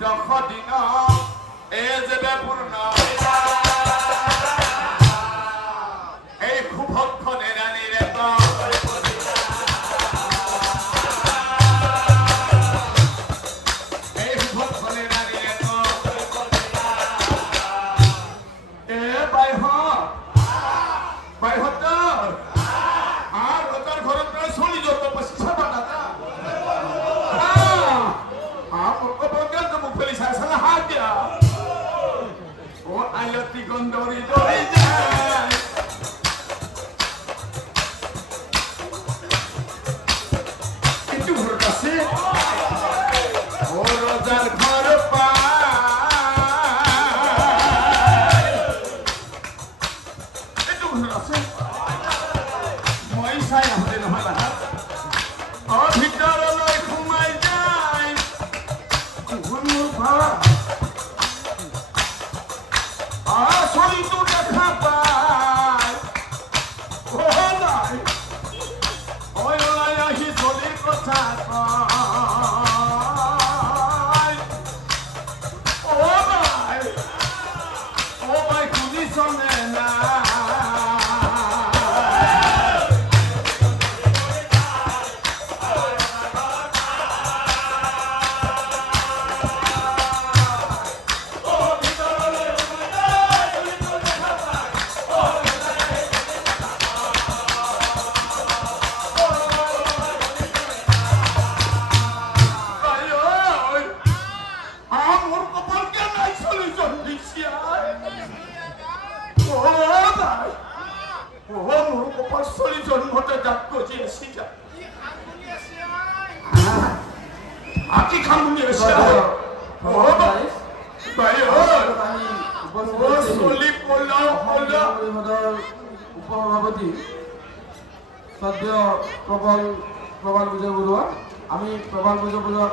দশ দিন এ যে পূর্ণ এই খুভক্ষণে রানীর এই খুভক্ষণে রানীর এ বাইহ আর ওটার ঘরের প্রায় চলি যত পয়সা বানাতা মুখ ফেলি সারা হাত দিয়া ও আয়তি গন্ধরি দরি যায় একটু ঘর কাছে ও রোজার ঘর পায় একটু ঘর আছে মই চাই আহতে নহয় না ও ভিতরলৈ ঘুমাই যায় ঘুমুর ভাড়া শরীরটো দেখা পায় ও নাই ওই ওলাই আহি চলির কথা কয় ও ভাই শুনিছনে না Aki kamu ni siapa? Oh, baik. Oh, solid pola. উপসভাপতি সদ্য প্রবল বিজয় বড়ুয়া আমি প্রবল বিজয় বড়ুয়া